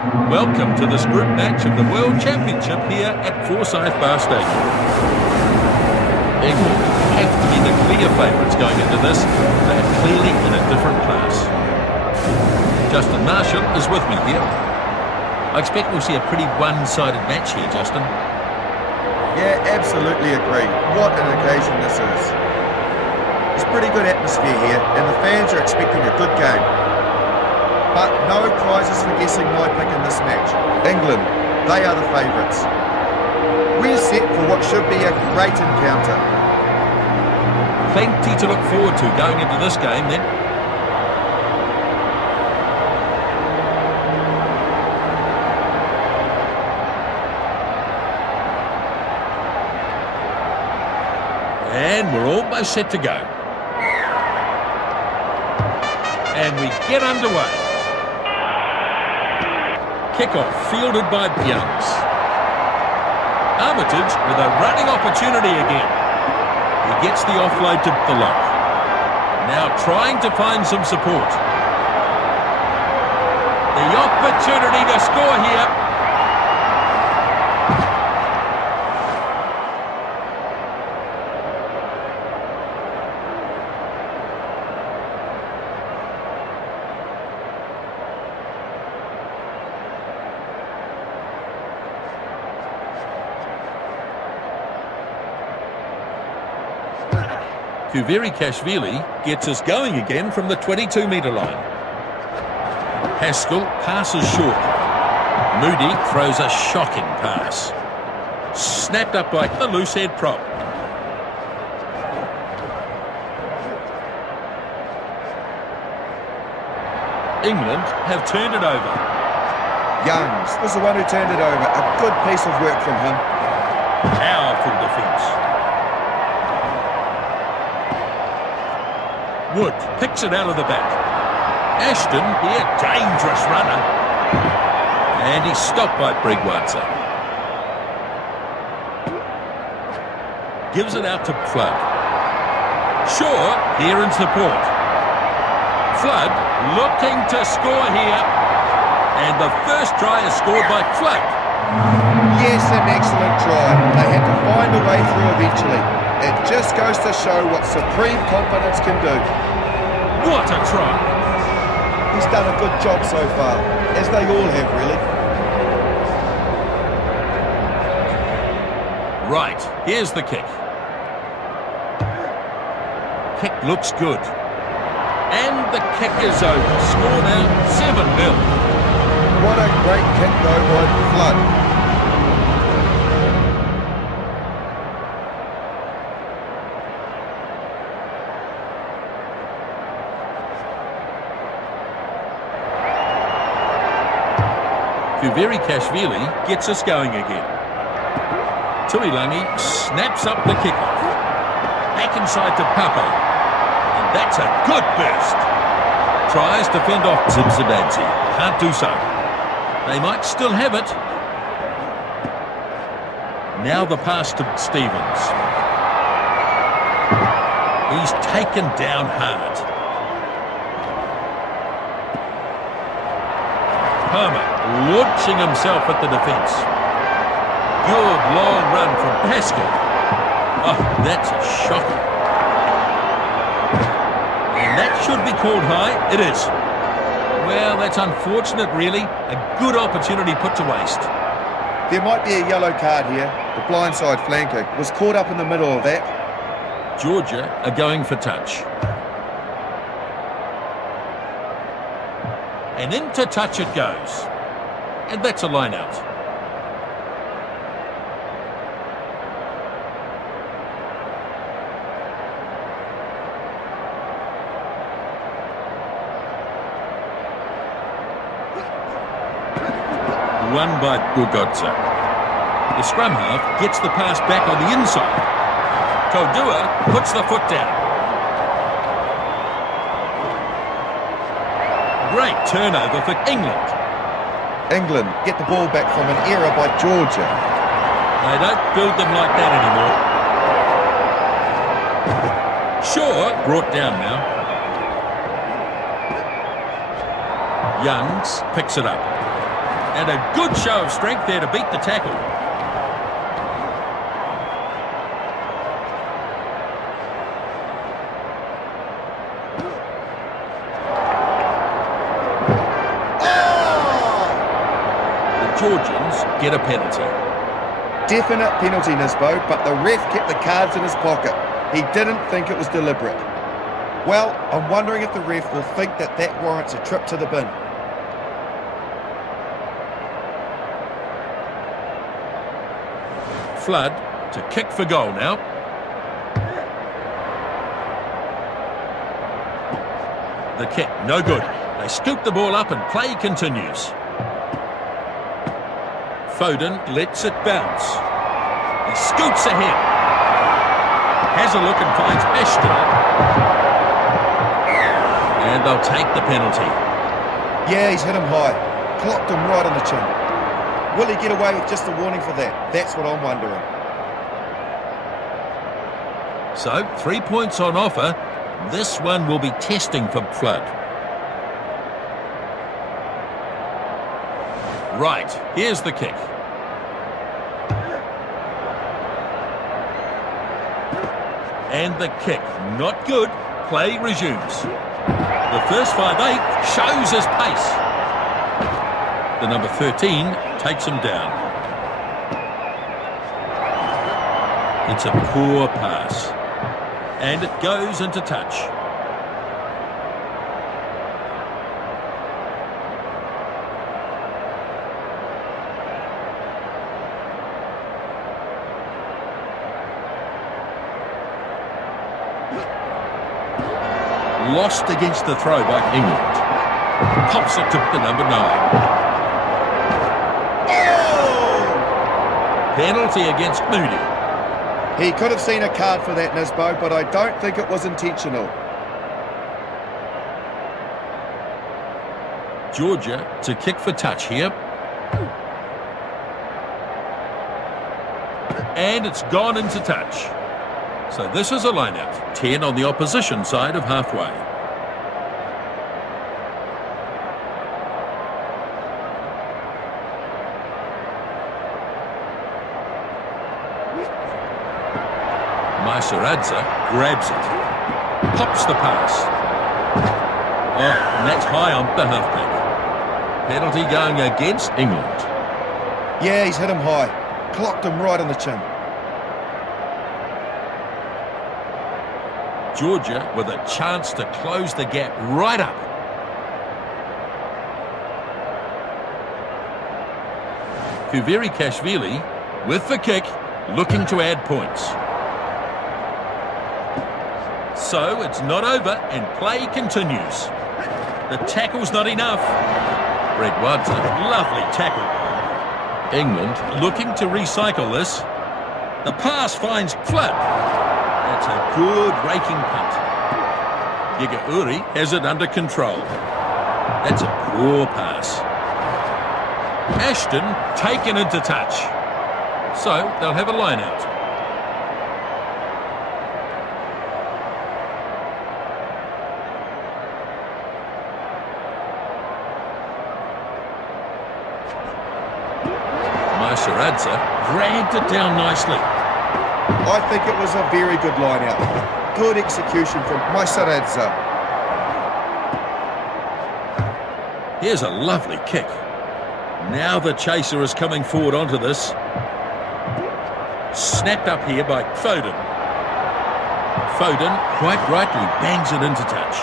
Welcome to this group match of the World Championship here at Forsyth Bar Stadium. England have to be the clear favourites going into this. They are clearly in a different class. Justin Marshall is with me here. I expect we'll see a pretty one-sided match here, Justin. Yeah, absolutely agree. What an occasion this is. There's pretty good atmosphere here, and the fans are expecting a good game. But no prizes for guessing my pick in this match. England, they are the favourites. We're set for what should be a great encounter. Plenty to look forward to going into this game then. And we're almost set to go. And we get underway. Kickoff fielded by Youngs. Armitage with a running opportunity again. He gets the offload to the lock. Now trying to find some support. The opportunity to score here. Kashvili gets us going again from the 22-metre line. Haskell passes short. Moody throws a shocking pass. Snapped up by the loose head prop. England have turned it over. Youngs was the one who turned it over. A good piece of work from him. Powerful defence. Wood picks it out of the back. Ashton here, dangerous runner. And he's stopped by Brigwatzer. Gives it out to Flood. Shaw here in support. Flood looking to score here. And the first try is scored by Flood. Yes, an excellent try. They had to find a way through eventually. It just goes to show what supreme confidence can do. What a try! He's done a good job so far, as they all have, really. Right, here's the kick. Kick looks good. And the kick is over. Score now 7-0. What a great kick though by Flood. Kashvili gets us going again. Tuilangi snaps up the kickoff. Back inside to Papa. And that's a good burst. Tries to fend off Zibzibadze. Can't do so. They might still have it. Now the pass to Stevens. He's taken down hard. Palmer launching himself at the defence. Good long run from Pascal. Oh, that's a shocker. And that should be called high. It is. Well, that's unfortunate, really. A good opportunity put to waste. There might be a yellow card here. The blindside flanker was caught up in the middle of that. Georgia are going for touch. And into touch it goes. And that's a line out. Won by Bugodza. The scrum half gets the pass back on the inside. Kodua puts the foot down. Great turnover for England. England get the ball back from an error by Georgia. They don't build them like that anymore. Shaw brought down now. Youngs picks it up. And a good show of strength there to beat the tackle. The Georgians get a penalty. Definite penalty, Nisbo, but the ref kept the cards in his pocket. He didn't think it was deliberate. Well, I'm wondering if the ref will think that that warrants a trip to the bin. Flood to kick for goal now. The kick, no good. They scoop the ball up and play continues. Foden lets it bounce. He scoots ahead. Has a look and finds Ashton. And they'll take the penalty. Yeah, he's hit him high. Clocked him right on the chin. Will he get away with just a warning for that? That's what I'm wondering. So, 3 points on offer. This one will be testing for Flood. Right, here's the kick. And the kick, not good. Play resumes. The first 5'8" shows his pace. The number 13 takes him down. It's a poor pass. And it goes into touch. Lost against the throw by England. Pops it to the number 9. Penalty against Moody. He could have seen a card for that, Nisbo, but I don't think it was intentional. Georgia to kick for touch here. And it's gone into touch. So this is a line-out. 10 on the opposition side of halfway. Mysaradza grabs it. Pops the pass. Oh, and that's high on the halfback. Penalty going against England. Yeah, he's hit him high. Clocked him right on the chin. Georgia with a chance to close the gap right up. Kuverikashvili with the kick, looking to add points. So it's not over and play continues. The tackle's not enough. Redwadza, lovely tackle. England looking to recycle this. The pass finds Flood. That's a good raking punt. Gigauri has it under control. That's a poor pass. Ashton taken into touch. So they'll have a line out. Mysaradza dragged it down nicely. I think it was a very good line-out. Good execution from Mysaradza. Here's a lovely kick. Now the chaser is coming forward onto this. Snapped up here by Foden. Foden, quite rightly, bangs it into touch.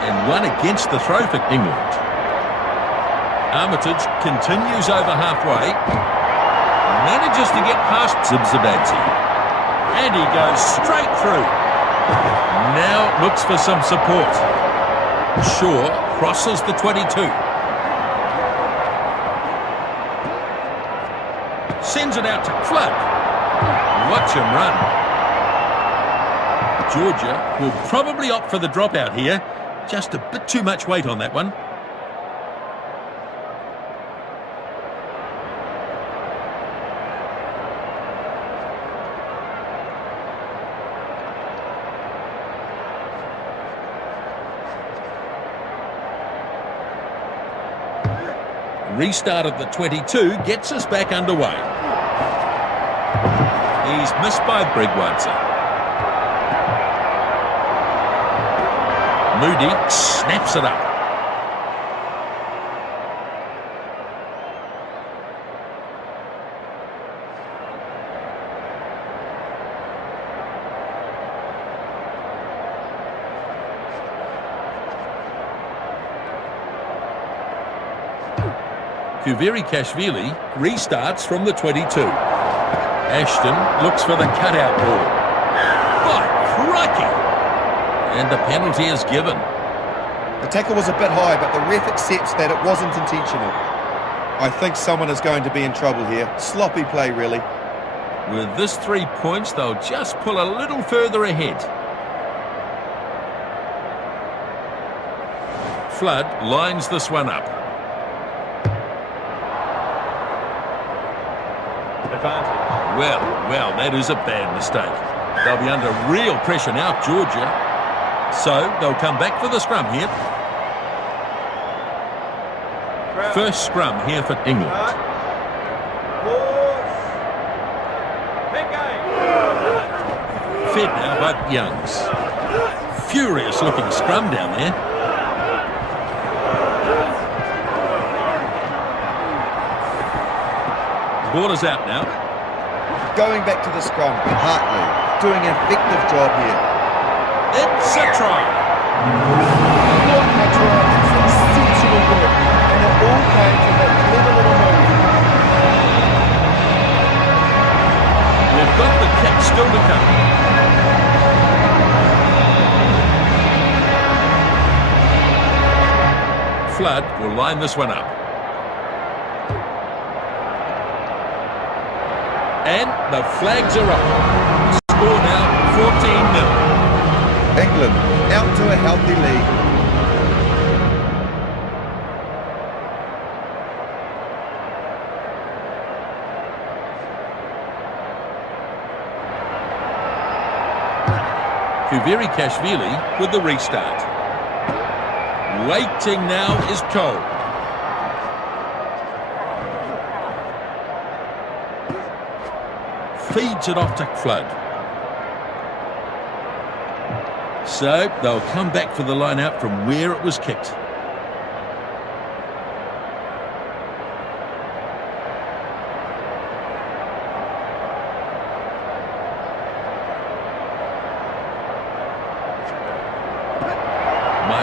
And one against the throw for England. Armitage continues over halfway. Manages to get past Zibzibadze. And he goes straight through. Now looks for some support. Shaw crosses the 22. Sends it out to Flood. Watch him run. Georgia will probably opt for the dropout here. Just a bit too much weight on that one. restart at the 22 gets us back underway. He's missed by Brigwadza. Moody snaps it up. Kashvili restarts from the 22. Ashton looks for the cutout ball. By crikey! And the penalty is given. The tackle was a bit high, but the ref accepts that it wasn't intentional. I think someone is going to be in trouble here. Sloppy play, really. With this 3 points, they'll just pull a little further ahead. Flood lines this one up. Well, that is a bad mistake. They'll be under real pressure now, Georgia. So they'll come back for the scrum here. First scrum here for England. Fed now by Youngs. Furious looking scrum down there. Ball is out now. Going back to the scrum, Hartley doing an effective job here. It's a try. What a try. It's exceptional work. And it all came from that clever little move. We've got the kick still to come. Flood will line this one up. And the flags are up. Score now 14-0. England out to a healthy lead. Kashvili with the restart. Waiting now is Cole. Feeds it off to Flood. So they'll come back for the line out from where it was kicked.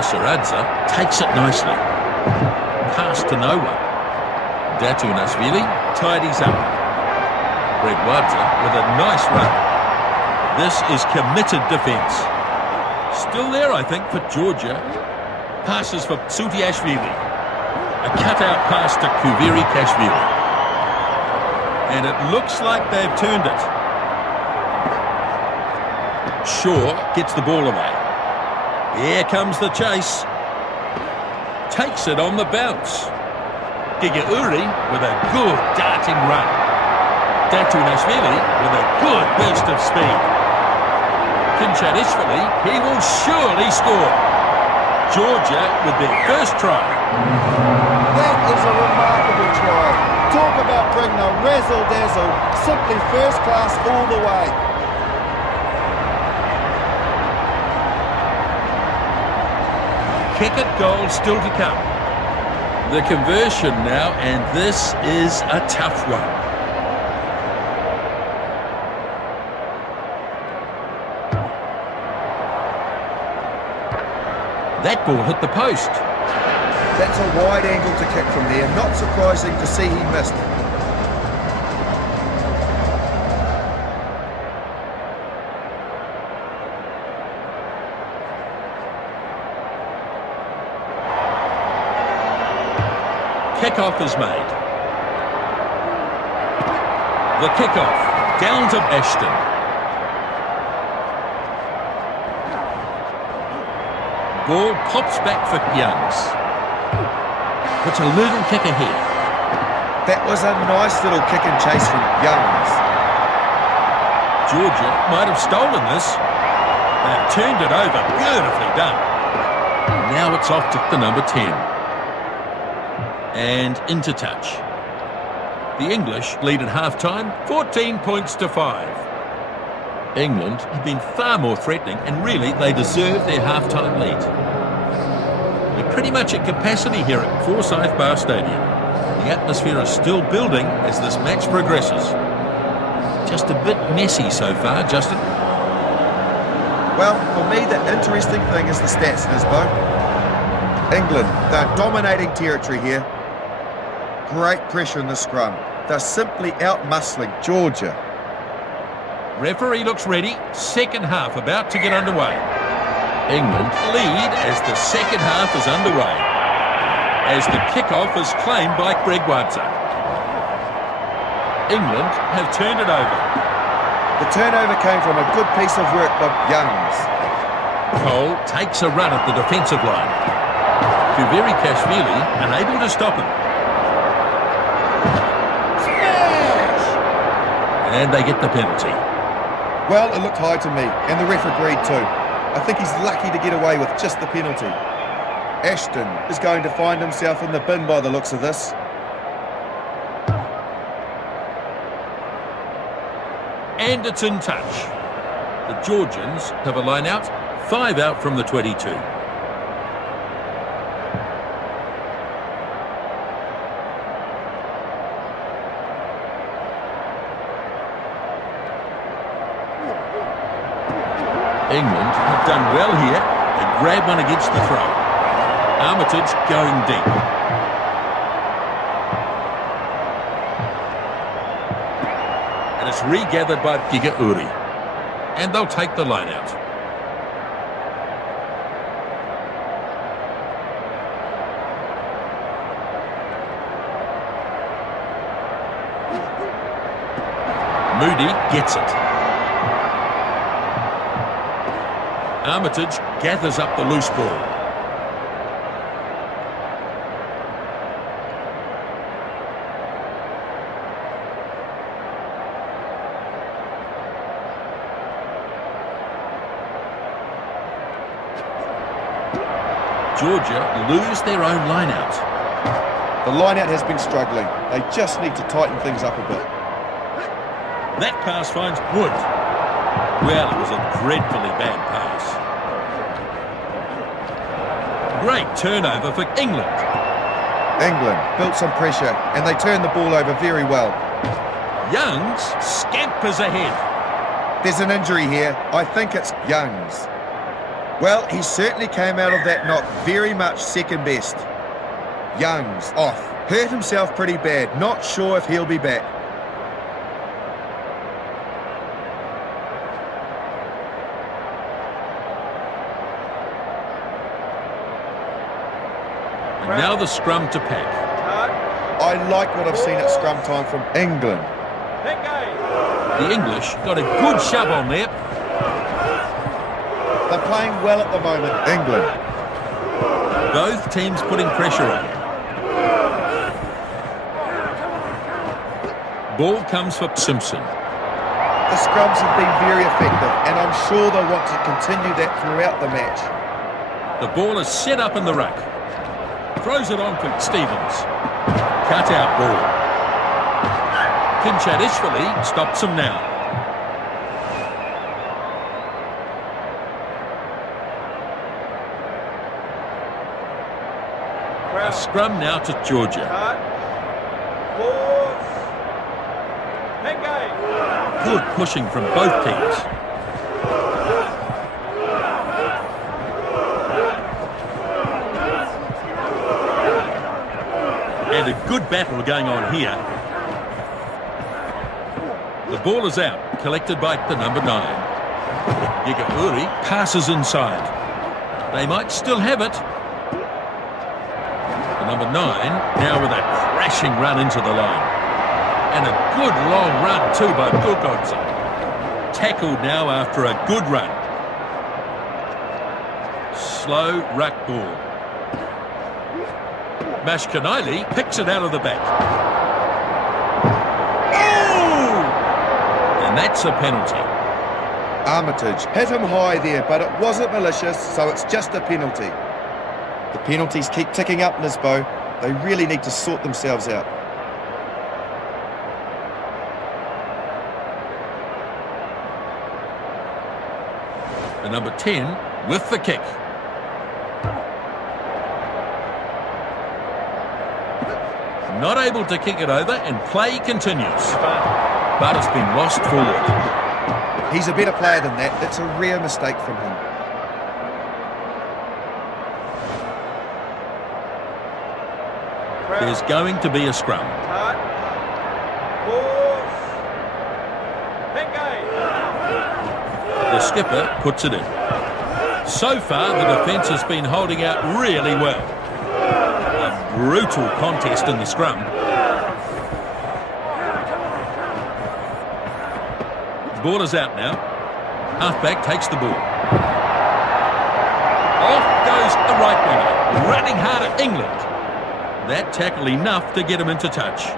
Saradza takes it nicely. Pass to no one. Datunashvili tidies up. Brigwadza with a nice run. This is committed defence. Still there, I think, for Georgia. Passes for Sutiashvili. A cutout pass to Kashvili. And it looks like they've turned it. Shaw gets the ball away. Here comes the chase. Takes it on the bounce. Gigauri with a good darting run. Datunashvili with a good burst of speed. Kinchadishvili, he will surely score. Georgia with their first try. That is a remarkable try. Talk about bringing a razzle-dazzle. Simply first class all the way. Kick at goal still to come. The conversion now, and this is a tough one. That ball hit the post. That's a wide angle to kick from there. Not surprising to see he missed. Kickoff is made. The kickoff down to Ashton. Ball pops back for Youngs. Puts a little kick ahead. That was a nice little kick and chase from Youngs. Georgia might have stolen this. They've turned it over. Beautifully done. Now it's off to the number 10. And into touch. The English lead at half-time, 14 points to 5. England have been far more threatening and really they deserve their half-time lead. We're pretty much at capacity here at Forsyth Bar Stadium. The atmosphere is still building as this match progresses. Just a bit messy so far, Justin. Well, for me, the interesting thing is the stats, Nisbo. England, they're dominating territory here. Great pressure in the scrum. They're simply out-muscling Georgia. Referee looks ready. Second half about to get underway. England lead as the second half is underway. As the kick-off is claimed by Greg Wadza. England have turned it over. The turnover came from a good piece of work by Youngs. Cole takes a run at the defensive line. Kashvili unable to stop him. Smash! And they get the penalty. Well, it looked high to me, and the ref agreed too. I think he's lucky to get away with just the penalty. Ashton is going to find himself in the bin by the looks of this. And it's in touch. The Georgians have a line out, 5 out from the 22. England have done well here. They grab one against the throw. Armitage going deep. And it's regathered by Gigauri. And they'll take the line out. Moody gets it. Armitage gathers up the loose ball. Georgia lose their own line-out. The line-out has been struggling. They just need to tighten things up a bit. That pass finds Wood. Well, it was a dreadfully bad pass. Great turnover for England. England built some pressure and they turned the ball over very well. Youngs scampers ahead. There's an injury here. I think it's Youngs. Well, he certainly came out of that knock very much second best. Youngs off. Hurt himself pretty bad. Not sure if he'll be back. And now the scrum to pack. I like what I've seen at scrum time from England. The English got a good shove on there. They're playing well at the moment, England. Both teams putting pressure on. Ball comes for Simpson. The scrums have been very effective, and I'm sure they'll want to continue that throughout the match. The ball is set up in the ruck. Throws it on for Stevens. Cut out ball. Kinchadishvili stops him now. A scrum now to Georgia. Good pushing from both teams. And a good battle going on here. The ball is out, collected by the number 9. Gigauri passes inside. They might still have it. The number 9 now with a crashing run into the line. And a good long run too by Gurgodze. Tackled now after a good run. Slow ruck ball. Mashkanaili picks it out of the back. Oh! And that's a penalty. Armitage hit him high there, but it wasn't malicious, so it's just a penalty. The penalties keep ticking up, Nisbo. They really need to sort themselves out. The number 10 with the kick. Not able to kick it over, and play continues. But it's been lost forward. He's a better player than that. It's a rare mistake from him. There's going to be a scrum. The skipper puts it in. So far, the defence has been holding out really well. A brutal contest in the scrum. Ball is out now. Halfback takes the ball. Off goes the right winger, running hard at England. That tackle enough to get him into touch.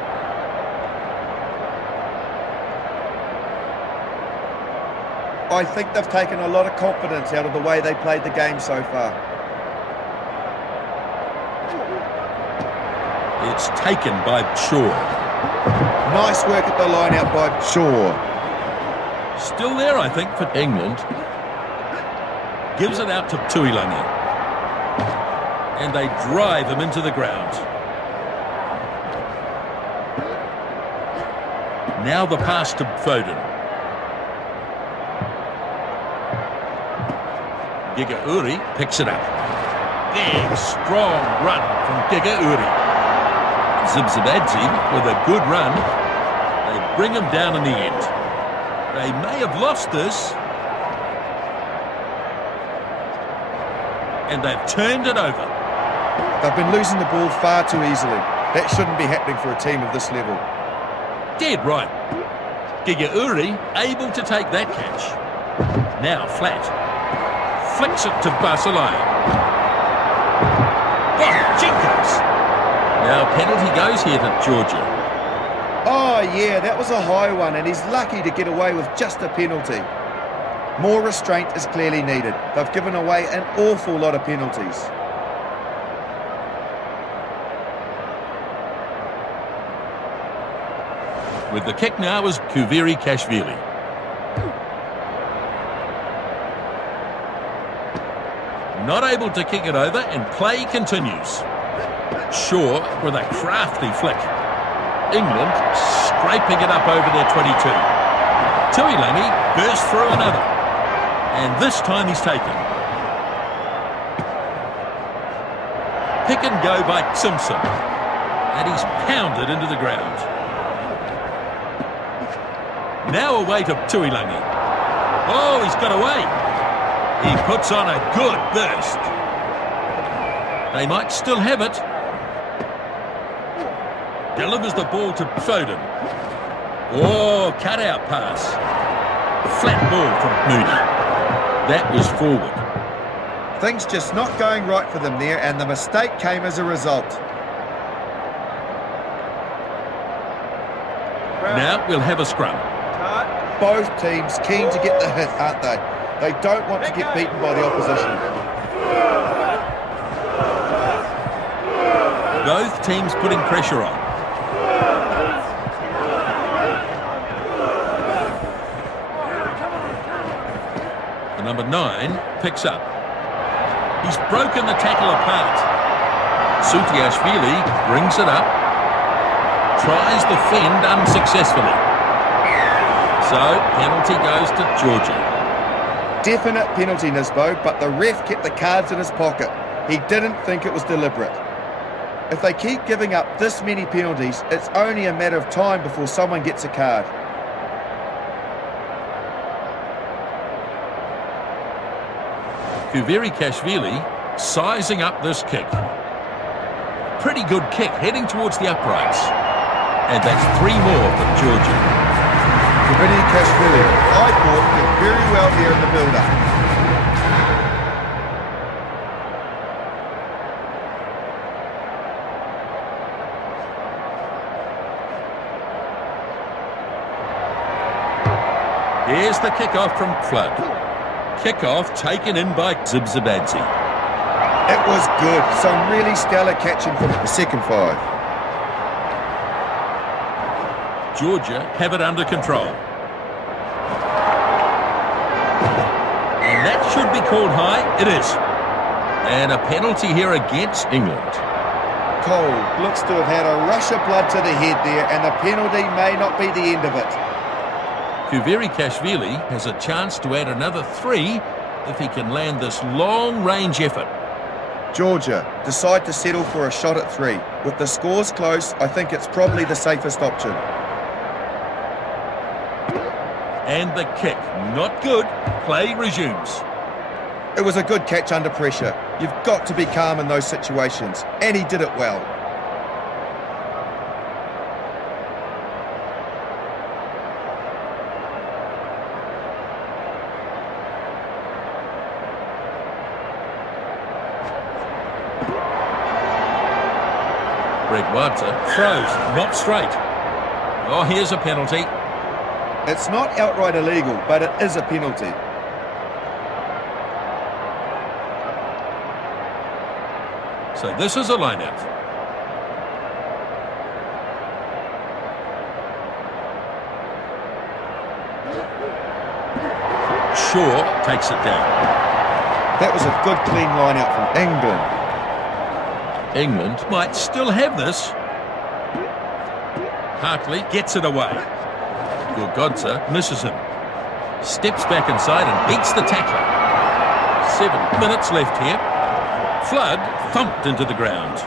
I think they've taken a lot of confidence out of the way they played the game so far. It's taken by Shaw. Nice work at the line out by Shaw. Still there, I think, for England. Gives it out to Tuilagi. And they drive him into the ground. Now the pass to Foden. Giga Uri picks it up. Big, strong run from Giga Uri. Zibzibadze with a good run. They bring him down in the end. They may have lost this. And they've turned it over. They've been losing the ball far too easily. That shouldn't be happening for a team of this level. Dead right. Giga Uri able to take that catch. Now flat. Flicks it to Barcelona. Oh, Jenkins! Now penalty goes here to Georgia. Oh yeah, that was a high one, and he's lucky to get away with just a penalty. More restraint is clearly needed. They've given away an awful lot of penalties. With the kick now is Kashvili. Not able to kick it over, and play continues. Shaw with a crafty flick. England scraping it up over their 22. Tuilagi bursts through another. And this time he's taken. Pick and go by Simpson. And he's pounded into the ground. Now away to Tuilagi. Oh, he's got away. He puts on a good burst. They might still have it. Delivers the ball to Foden. Oh, cut-out pass. Flat ball from Moody. That was forward. Things just not going right for them there, and the mistake came as a result. Now we'll have a scrum. Both teams keen to get the hit, aren't they? They don't want to get beaten by the opposition. Both teams putting pressure on. The number 9 picks up. He's broken the tackle apart. Sutiashvili brings it up. Tries the fend unsuccessfully. So, penalty goes to Georgia. Definite penalty, Nisbo, but the ref kept the cards in his pocket. He didn't think it was deliberate. If they keep giving up this many penalties, it's only a matter of time before someone gets a card. Kashvili sizing up this kick. Pretty good kick, heading towards the uprights. And that's 3 more for Georgia. Kashvili, I thought, did very well here in the build-up. Here's the kickoff from Flood. Kickoff taken in by Zibzibadze. It was good. Some really stellar catching from the second five. Georgia have it under control. And that should be called high. It is. And a penalty here against England. Cole looks to have had a rush of blood to the head there, and the penalty may not be the end of it. Kashvili has a chance to add another 3 if he can land this long-range effort. Georgia decide to settle for a shot at 3. With the scores close, I think it's probably the safest option. And the kick, not good. Play resumes. It was a good catch under pressure. You've got to be calm in those situations, and he did it well. Bregwata throws, not straight. Oh, here's a penalty. It's not outright illegal, but it is a penalty. So this is a line-out. Shaw takes it down. That was a good clean line-out from England. England might still have this. Hartley gets it away. Gorgodze misses him. Steps back inside and beats the tackler. 7 minutes left here. Flood thumped into the ground.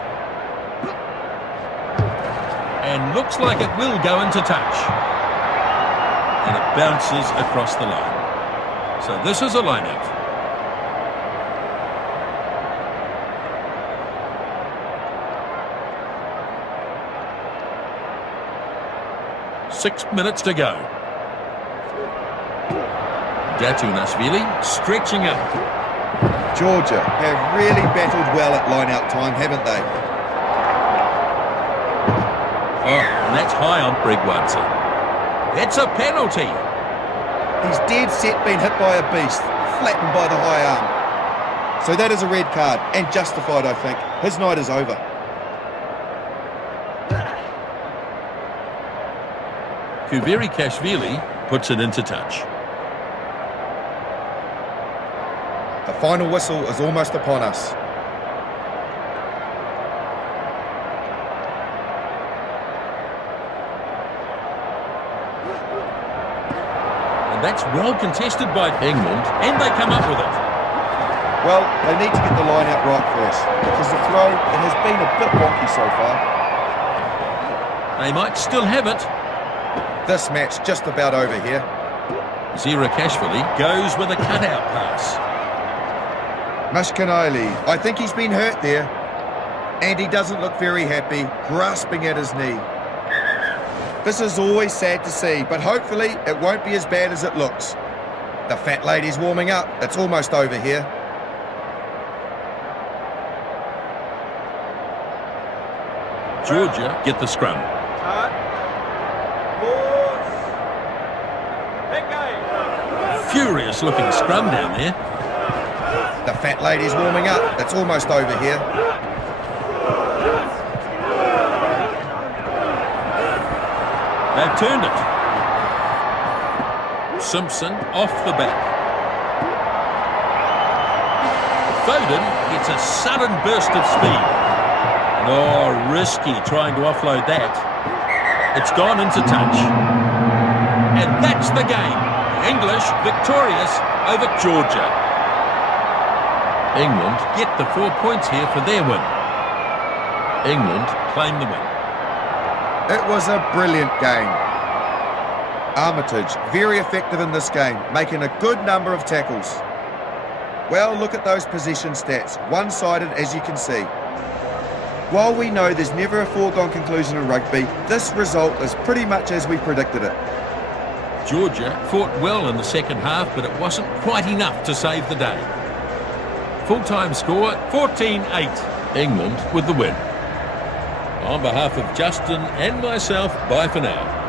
And looks like it will go into touch. And it bounces across the line. So this is a line-out. Six minutes to go. Datunashvili stretching up. Georgia have really battled well at line-out time, haven't they? Oh, and that's high on Bregwata. It's a penalty. He's dead set being hit by a beast, flattened by the high arm. So that is a red card, and justified, I think. His night is over. Kashvili puts it into touch. The final whistle is almost upon us. And that's well contested by England, and they come up with it. Well, they need to get the line out right first, because the throw, it has been a bit wonky so far. They might still have it. This match just about over here. Kashvili goes with a cutout pass. Mashkanali, I think he's been hurt there. And he doesn't look very happy, grasping at his knee. This is always sad to see, but hopefully it won't be as bad as it looks. The fat lady's warming up. It's almost over here. Georgia get the scrum. Furious looking scrum down there. The fat lady's warming up. It's almost over here. They've turned it. Simpson off the back. Foden gets a sudden burst of speed. Oh, risky trying to offload that. It's gone into touch. And that's the game. English victorious over Georgia. England get the 4 points here for their win. England claim the win. It was a brilliant game. Armitage, very effective in this game, making a good number of tackles. Well, look at those possession stats, one-sided as you can see. While we know there's never a foregone conclusion in rugby, this result is pretty much as we predicted it. Georgia fought well in the second half, but it wasn't quite enough to save the day. Full-time score, 14-8. England with the win. On behalf of Justin and myself, bye for now.